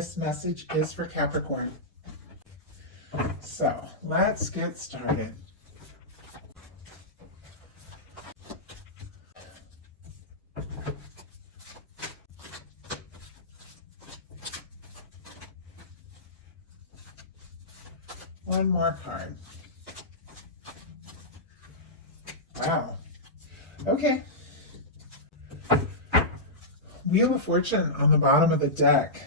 this message is for Capricorn. So let's get started. One more card. Wow. Okay. Wheel of Fortune on the bottom of the deck.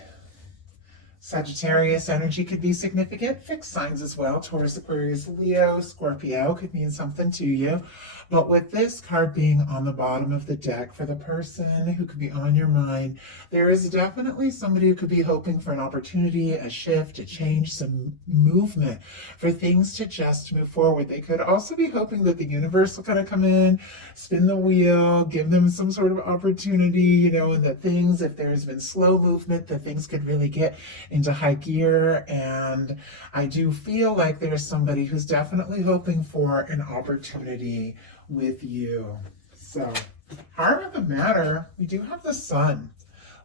Sagittarius energy could be significant. Fixed signs as well. Taurus, Aquarius, Leo, Scorpio could mean something to you. But with this card being on the bottom of the deck, for the person who could be on your mind, there is definitely somebody who could be hoping for an opportunity, a shift, a change, some movement, for things to just move forward. They could also be hoping that the universe will kind of come in, spin the wheel, give them some sort of opportunity, and that things, if there's been slow movement, that things could really get into high gear. And I do feel like there's somebody who's definitely hoping for an opportunity with you. So, heart of the matter, we do have the Sun.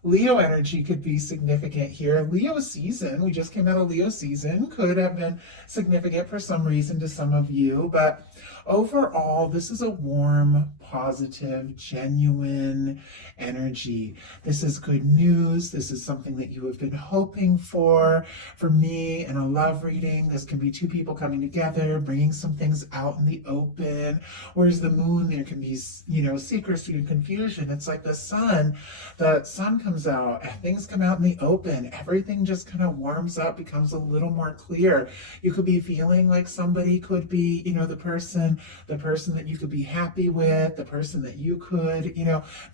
Leo energy could be significant here. Leo season, we just came out of Leo season, could have been significant for some reason to some of you, but overall, this is a warm, positive, genuine energy. This is good news. This is something that you have been hoping for. For me, in a love reading, this can be two people coming together, bringing some things out in the open. Whereas the moon, there can be, secrecy and confusion. It's like the sun comes out, things come out in the open, everything just kind of warms up, becomes a little more clear. You could be feeling like somebody could be, the person that you could be happy with, the person that you could,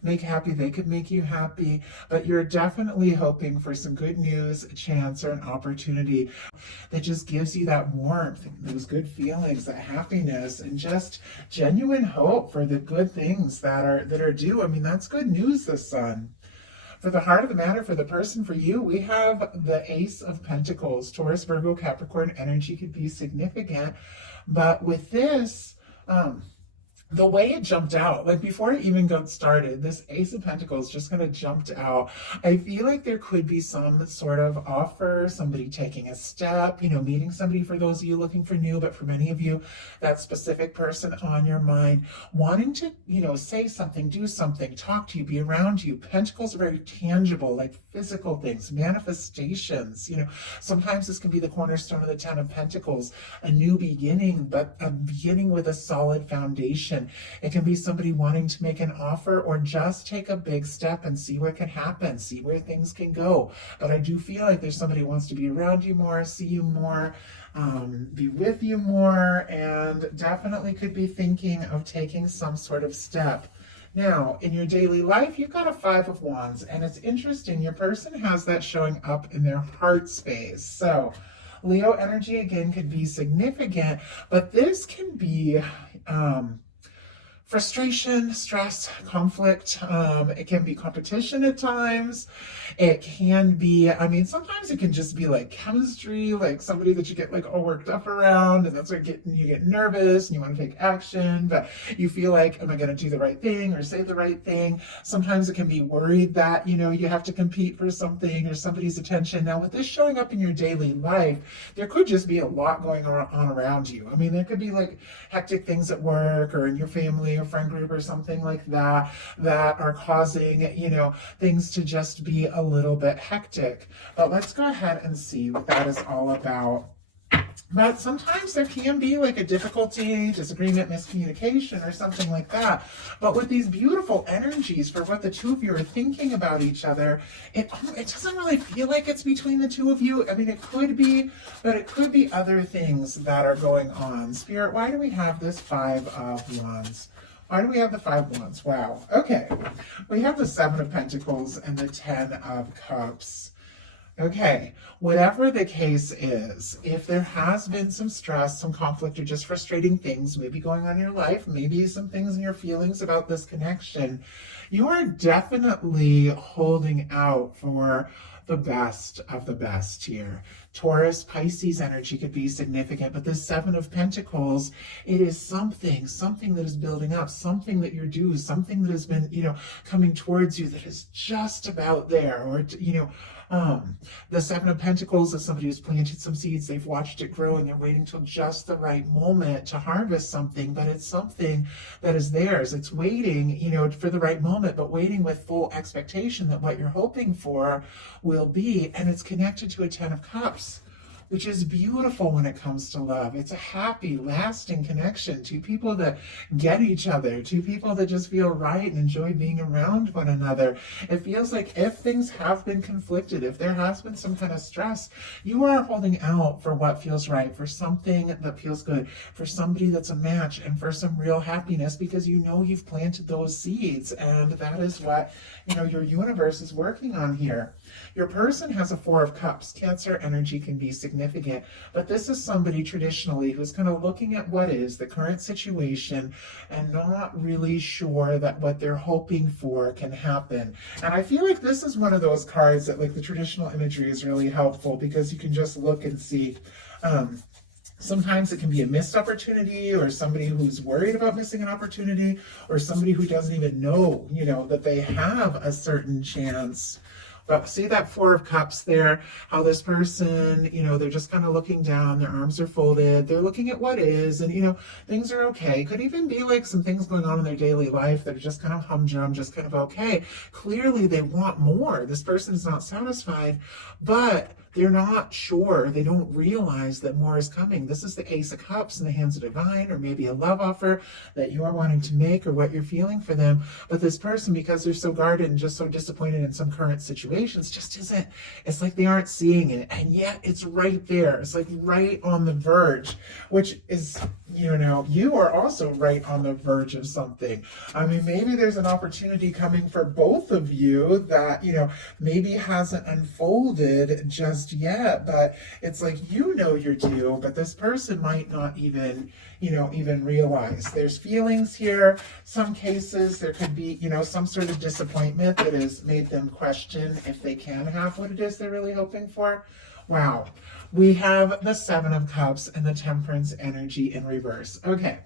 make happy, they could make you happy, but you're definitely hoping for some good news, a chance, or an opportunity that just gives you that warmth, those good feelings, that happiness, and just genuine hope for the good things that are due. I mean, that's good news, the Sun. For the heart of the matter, for the person, for you, we have the Ace of Pentacles. Taurus, Virgo, Capricorn energy could be significant. But with this, the way it jumped out, like before I even got started, this Ace of Pentacles just kind of jumped out. I feel like there could be some sort of offer, somebody taking a step, meeting somebody, for those of you looking for new, but for many of you, that specific person on your mind, wanting to, say something, do something, talk to you, be around you. Pentacles are very tangible, like physical things, manifestations. Sometimes this can be the cornerstone of the Ten of Pentacles, a new beginning, but a beginning with a solid foundation. It can be somebody wanting to make an offer or just take a big step and see what can happen, see where things can go. But I do feel like there's somebody who wants to be around you more, see you more, be with you more, and definitely could be thinking of taking some sort of step. Now, in your daily life, you've got a Five of Wands, and it's interesting, your person has that showing up in their heart space. So, Leo energy, again, could be significant, but this can be frustration, stress, conflict. It can be competition at times. It can be, sometimes it can just be like chemistry, like somebody that you get like all worked up around, and that's what you get nervous and you want to take action, but you feel like, am I going to do the right thing or say the right thing? Sometimes it can be worried that, you have to compete for something or somebody's attention. Now, with this showing up in your daily life, there could just be a lot going on around you. There could be like hectic things at work or in your family or friend group or something like that are causing, things to just be a little bit hectic. But let's go ahead and see what that is all about. But sometimes there can be like a difficulty, disagreement, miscommunication, or something like that. But with these beautiful energies for what the two of you are thinking about each other, it doesn't really feel like it's between the two of you. It could be, but it could be other things that are going on. Spirit, why do we have this Five of Wands? Why do we have the Five of Wands? Wow. Okay. We have the Seven of Pentacles and the Ten of Cups. Okay. Whatever the case is, if there has been some stress, some conflict, or just frustrating things maybe going on in your life, maybe some things in your feelings about this connection, you are definitely holding out for the best of the best here. Taurus, Pisces energy could be significant, but the Seven of Pentacles, it is something that is building up, something that you're due, something that has been, coming towards you that is just about there, or, The Seven of Pentacles is somebody who's planted some seeds, they've watched it grow, and they're waiting till just the right moment to harvest something, but it's something that is theirs. It's waiting, for the right moment, but waiting with full expectation that what you're hoping for will be, and it's connected to a Ten of Cups, which is beautiful when it comes to love. It's a happy, lasting connection. Two people that get each other, two people that just feel right and enjoy being around one another. It feels like if things have been conflicted, if there has been some kind of stress, you are holding out for what feels right, for something that feels good, for somebody that's a match, and for some real happiness, because you've planted those seeds, and that is what, your universe is working on here. Your person has a Four of Cups. Cancer energy can be significant, but this is somebody traditionally who's kind of looking at what is the current situation and not really sure that what they're hoping for can happen. And I feel like this is one of those cards that, like, the traditional imagery is really helpful, because you can just look and see. Sometimes it can be a missed opportunity, or somebody who's worried about missing an opportunity, or somebody who doesn't even know, that they have a certain chance. But see that Four of Cups there, how this person, they're just kind of looking down, their arms are folded, they're looking at what is, and, things are okay. Could even be like some things going on in their daily life that are just kind of humdrum, just kind of okay. Clearly they want more. This person is not satisfied, but they're not sure. They don't realize that more is coming. This is the Ace of Cups in the hands of divine, or maybe a love offer that you are wanting to make, or what you're feeling for them. But this person, because they're so guarded and just so disappointed in some current situations, just isn't. It's like they aren't seeing it. And yet it's right there. It's like right on the verge, which is, you are also right on the verge of something. I mean, maybe there's an opportunity coming for both of you that, maybe hasn't unfolded just yet, but it's like, you're due, but this person might not even realize. There's feelings here. Some cases there could be, some sort of disappointment that has made them question if they can have what it is they're really hoping for. Wow. We have the Seven of Cups and the Temperance energy in reverse. Okay.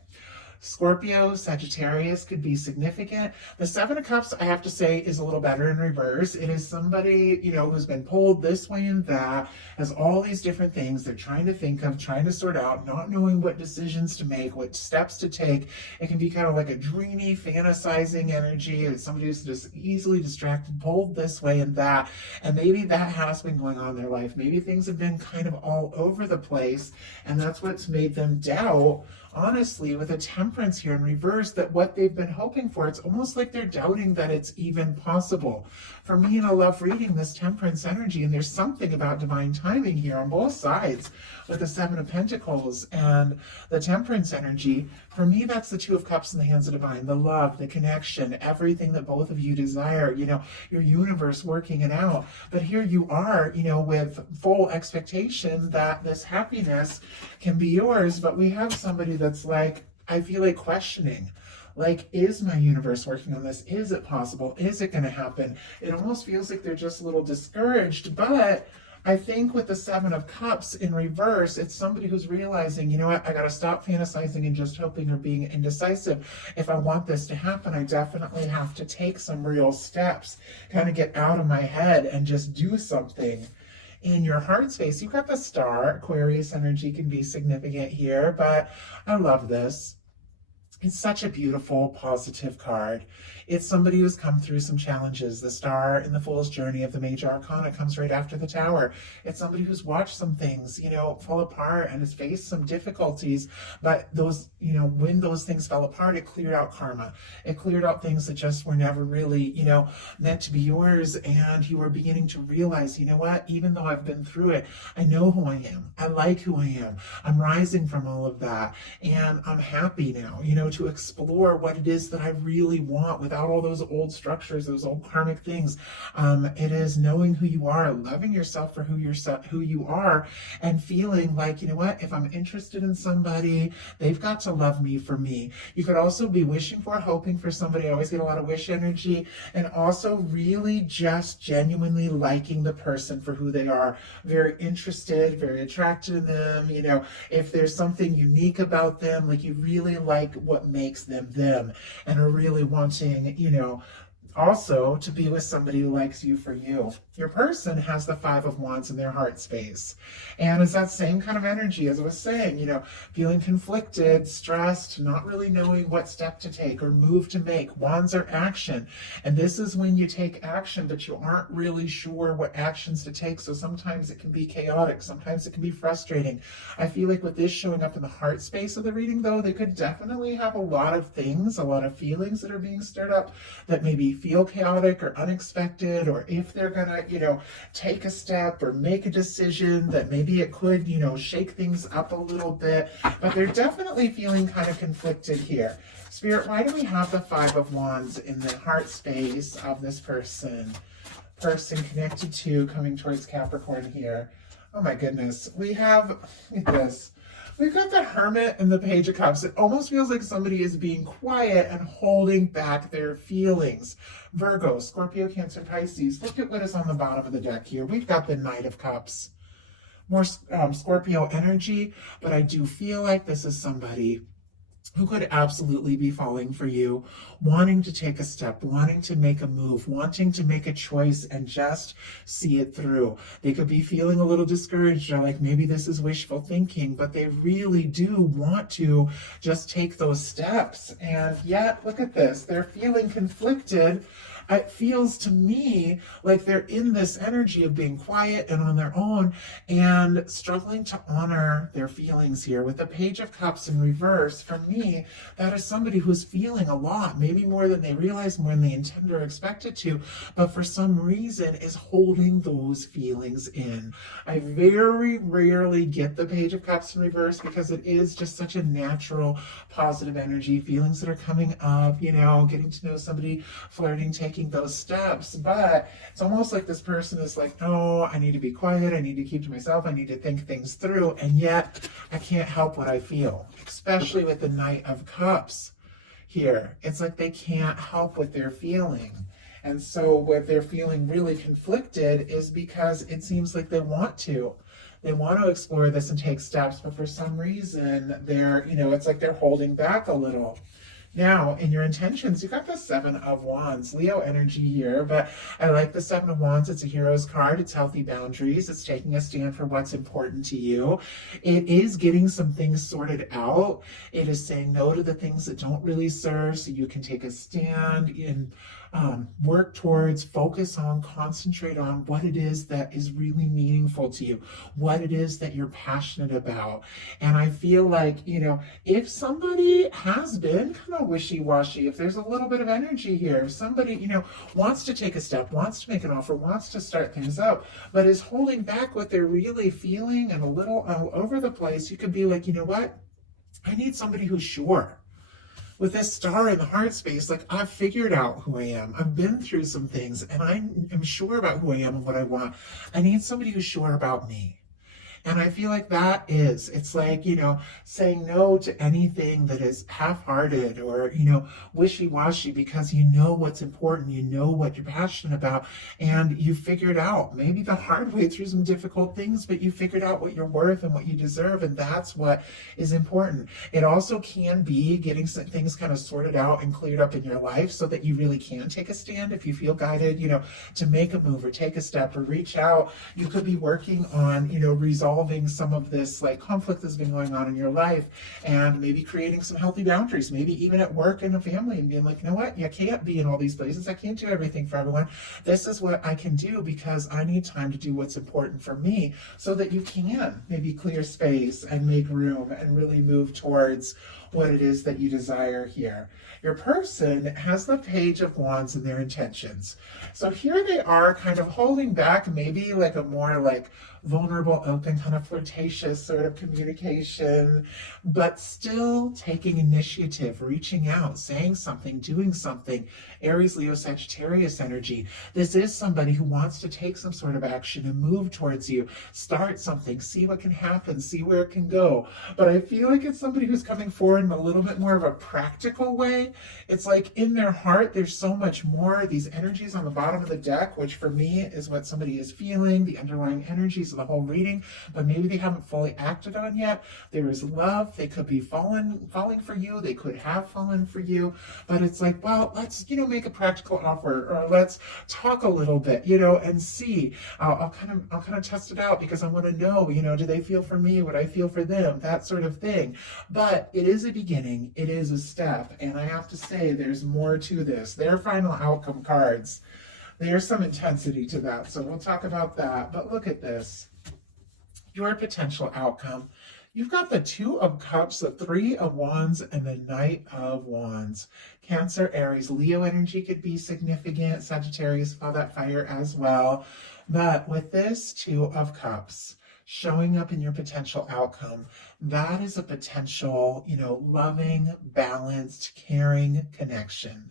Scorpio, Sagittarius could be significant. The Seven of Cups, I have to say, is a little better in reverse. It is somebody, who's been pulled this way and that, has all these different things they're trying to think of, trying to sort out, not knowing what decisions to make, what steps to take. It can be kind of like a dreamy, fantasizing energy. It's somebody who's just easily distracted, pulled this way and that. And maybe that has been going on in their life. Maybe things have been kind of all over the place, and that's what's made them doubt, honestly, with a Temperance here in reverse, that what they've been hoping for, it's almost like they're doubting that it's even possible. For me, I love reading this Temperance energy, and there's something about divine timing here on both sides with the Seven of Pentacles and the Temperance energy. For me, that's the Two of Cups in the hands of divine, the love, the connection, everything that both of you desire, your universe working it out. But here you are, with full expectation that this happiness can be yours, but we have somebody that's like, I feel like questioning. Like, is my universe working on this? Is it possible? Is it going to happen? It almost feels like they're just a little discouraged, but I think with the Seven of Cups in reverse, it's somebody who's realizing, you know what, I got to stop fantasizing and just hoping or being indecisive. If I want this to happen, I definitely have to take some real steps, kind of get out of my head and just do something. In your heart space, you've got the Star. Aquarius energy can be significant here, but I love this. It's such a beautiful, positive card. It's somebody who's come through some challenges. The Star in the Fool's Journey of the Major Arcana comes right after the Tower. It's somebody who's watched some things, fall apart and has faced some difficulties. But those, when those things fell apart, it cleared out karma. It cleared out things that just were never really, meant to be yours. And you were beginning to realize, you know what, even though I've been through it, I know who I am. I like who I am. I'm rising from all of that. And I'm happy now, to explore what it is that I really want without all those old structures, those old karmic things. It is knowing who you are, loving yourself for who you are, and feeling like, you know what, if I'm interested in somebody, they've got to love me for me. You could also be wishing for, hoping for somebody. I always get a lot of wish energy, and also really just genuinely liking the person for who they are. Very interested, very attracted in them. If there's something unique about them, like you really like what makes them them, and are really wanting, Also, to be with somebody who likes you for you. Your person has the Five of Wands in their heart space. And it's that same kind of energy as I was saying, feeling conflicted, stressed, not really knowing what step to take or move to make. Wands are action. And this is when you take action, but you aren't really sure what actions to take. So sometimes it can be chaotic. Sometimes it can be frustrating. I feel like with this showing up in the heart space of the reading, though, they could definitely have a lot of things, a lot of feelings that are being stirred up that maybe feel chaotic or unexpected, or if they're gonna, take a step or make a decision that maybe it could, shake things up a little bit, but they're definitely feeling kind of conflicted here. Spirit, why do we have the Five of Wands in the heart space of this person connected to coming towards Capricorn here? Oh my goodness. We have, look at this. We've got the Hermit and the Page of Cups. It almost feels like somebody is being quiet and holding back their feelings. Virgo, Scorpio, Cancer, Pisces. Look at what is on the bottom of the deck here. We've got the Knight of Cups. More Scorpio energy, but I do feel like this is somebody who could absolutely be falling for you, wanting to take a step, wanting to make a move, wanting to make a choice and just see it through. They could be feeling a little discouraged or like maybe this is wishful thinking, but they really do want to just take those steps. And yet, look at this, they're feeling conflicted. It feels to me like they're in this energy of being quiet and on their own and struggling to honor their feelings here. With the Page of Cups in reverse, for me, that is somebody who's feeling a lot, maybe more than they realize, more than they intend or expected to, but for some reason is holding those feelings in. I very rarely get the Page of Cups in reverse because it is just such a natural, positive energy, feelings that are coming up, getting to know somebody, flirting, taking those steps, but it's almost like this person is like, no, I need to be quiet, I need to keep to myself, I need to think things through, and yet I can't help what I feel, especially with the Knight of Cups here. It's like they can't help what they're feeling. And so what they're feeling really conflicted is because it seems like they want to explore this and take steps, but for some reason they're, it's like they're holding back a little. Now, in your intentions, you got the Seven of Wands, Leo energy here, but I like the Seven of Wands. It's a hero's card. It's healthy boundaries. It's taking a stand for what's important to you. It is getting some things sorted out. It is saying no to the things that don't really serve so you can take a stand and work towards, focus on, concentrate on what it is that is really meaningful to you, what it is that you're passionate about. And I feel like, if somebody has been kind of wishy-washy, if there's a little bit of energy here, if somebody, wants to take a step, wants to make an offer, wants to start things up, but is holding back what they're really feeling and a little all over the place, you could be like, you know what? I need somebody who's sure. With this star in the heart space, like I've figured out who I am. I've been through some things and I am sure about who I am and what I want. I need somebody who's sure about me. And I feel like it's like, saying no to anything that is half-hearted or, wishy-washy because you know what's important, you know what you're passionate about, and you figured out, maybe the hard way through some difficult things, but you figured out what you're worth and what you deserve, and that's what is important. It also can be getting some things kind of sorted out and cleared up in your life so that you really can take a stand if you feel guided, to make a move or take a step or reach out. You could be working on, resolving some of this like conflict that's been going on in your life and maybe creating some healthy boundaries, maybe even at work and a family, and being like, you know what, you can't be in all these places. I can't do everything for everyone. This is what I can do because I need time to do what's important for me, so that you can maybe clear space and make room and really move towards what it is that you desire here. Your person has the Page of Wands in their intentions. So here they are kind of holding back, maybe like a more like vulnerable, open, kind of flirtatious sort of communication, but still taking initiative, reaching out, saying something, doing something. Aries, Leo, Sagittarius energy. This is somebody who wants to take some sort of action and move towards you, start something, see what can happen, see where it can go. But I feel like it's somebody who's coming forward in a little bit more of a practical way. It's like in their heart, there's so much more. These energies on the bottom of the deck, which for me is what somebody is feeling, the underlying energies of the whole reading, but maybe they haven't fully acted on yet. There is love. They could be falling for you. They could have fallen for you. But it's like, well, let's, make a practical offer, or let's talk a little bit, and see. I'll kind of test it out because I want to know, do they feel for me? Would I feel for them? That sort of thing. But it is a beginning. It is a step. And I have to say, there's more to this. Their final outcome cards, there's some intensity to that. So we'll talk about that. But look at this. Your potential outcome. You've got the Two of Cups, the Three of Wands, and the Knight of Wands. Cancer, Aries, Leo energy could be significant. Sagittarius, feel that fire as well. But with this Two of Cups showing up in your potential outcome, that is a potential, loving, balanced, caring connection.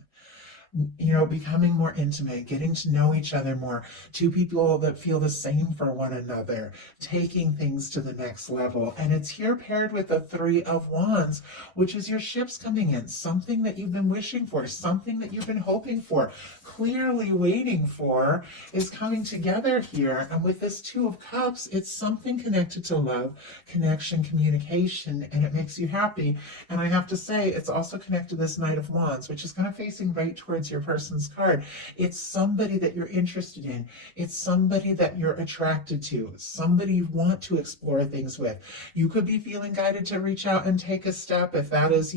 Becoming more intimate, getting to know each other more, two people that feel the same for one another, taking things to the next level. And it's here paired with the Three of Wands, which is your ships coming in, something that you've been wishing for, something that you've been hoping for, clearly waiting for, is coming together here. And with this Two of Cups, it's something connected to love, connection, communication, and it makes you happy. And I have to say, it's also connected to this Knight of Wands, which is kind of facing right towards your person's card. It's somebody that you're interested in. It's somebody that you're attracted to, somebody you want to explore things with. You could be feeling guided to reach out and take a step if that is,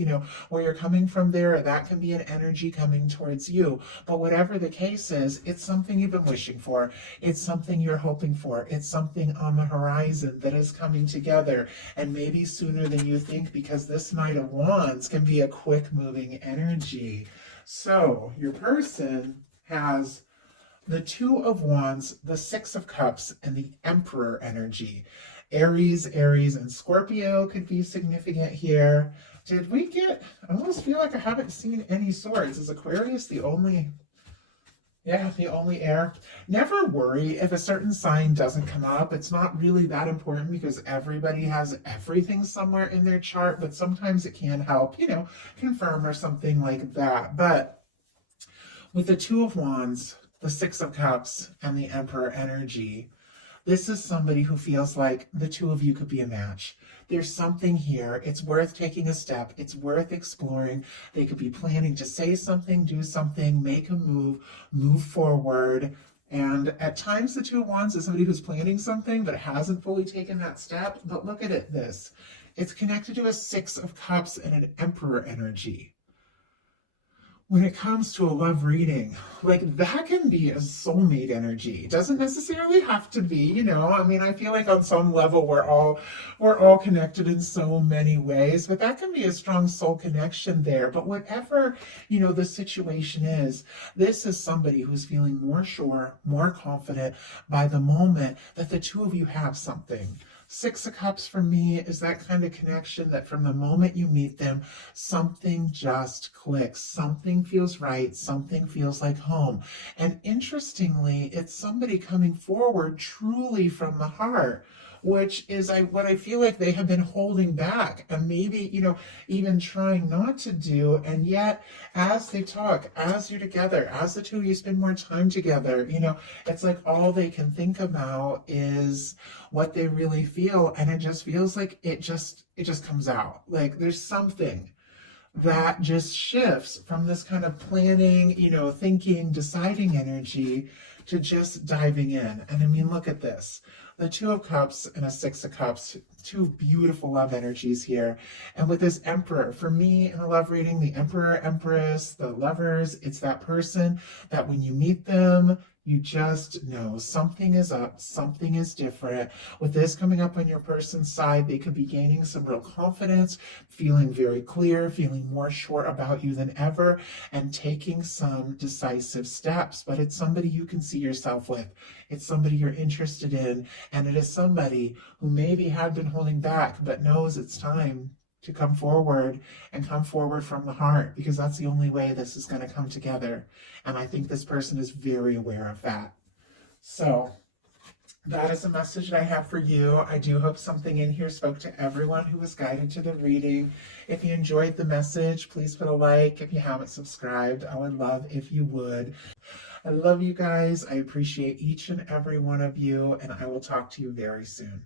where you're coming from there. That can be an energy coming towards you. But whatever the case is, it's something you've been wishing for. It's something you're hoping for. It's something on the horizon that is coming together, and maybe sooner than you think, because this Knight of Wands can be a quick moving energy. So your person has the Two of Wands, the Six of Cups, and the Emperor energy. Aries, and Scorpio could be significant here. Did we get, I almost feel like I haven't seen any swords. Is Aquarius the only air? Never worry if a certain sign doesn't come up. It's not really that important because everybody has everything somewhere in their chart, but sometimes it can help, confirm or something like that. But with the Two of Wands, the Six of Cups, and the Emperor energy, this is somebody who feels like the two of you could be a match. There's something here. It's worth taking a step. It's worth exploring. They could be planning to say something, do something, make a move forward. And at times the Two of Wands is somebody who's planning something but hasn't fully taken that step. But look at it, this. It's connected to a Six of Cups and an Emperor energy. When it comes to a love reading, like that can be a soulmate energy. It doesn't necessarily have to be, I feel like on some level we're all connected in so many ways, but that can be a strong soul connection there. But whatever, the situation is, this is somebody who's feeling more sure, more confident by the moment that the two of you have something. Six of Cups for me is that kind of connection that from the moment you meet them, something just clicks. Something feels right. Something feels like home. And interestingly, it's somebody coming forward truly from the heart, which is what I feel like they have been holding back and maybe, even trying not to do. And yet, as they talk, as you're together, as the two of you spend more time together, it's like all they can think about is what they really feel. And it just feels like it just comes out. Like there's something that just shifts from this kind of planning, thinking, deciding energy to just diving in. And look at this. The Two of Cups and a Six of Cups, two beautiful love energies here. And with this Emperor, for me in a love reading, the Emperor, Empress, the lovers, it's that person that when you meet them, you just know something is up, something is different. With this coming up on your person's side, they could be gaining some real confidence, feeling very clear, feeling more sure about you than ever, and taking some decisive steps. But it's somebody you can see yourself with. It's somebody you're interested in, and it is somebody who maybe had been holding back, but knows it's time to come forward and come forward from the heart, because that's the only way this is going to come together. And I think this person is very aware of that. So that is a message that I have for you. I do hope something in here spoke to everyone who was guided to the reading. If you enjoyed the message, please put a like. If you haven't subscribed, I would love if you would. I love you guys. I appreciate each and every one of you, and I will talk to you very soon.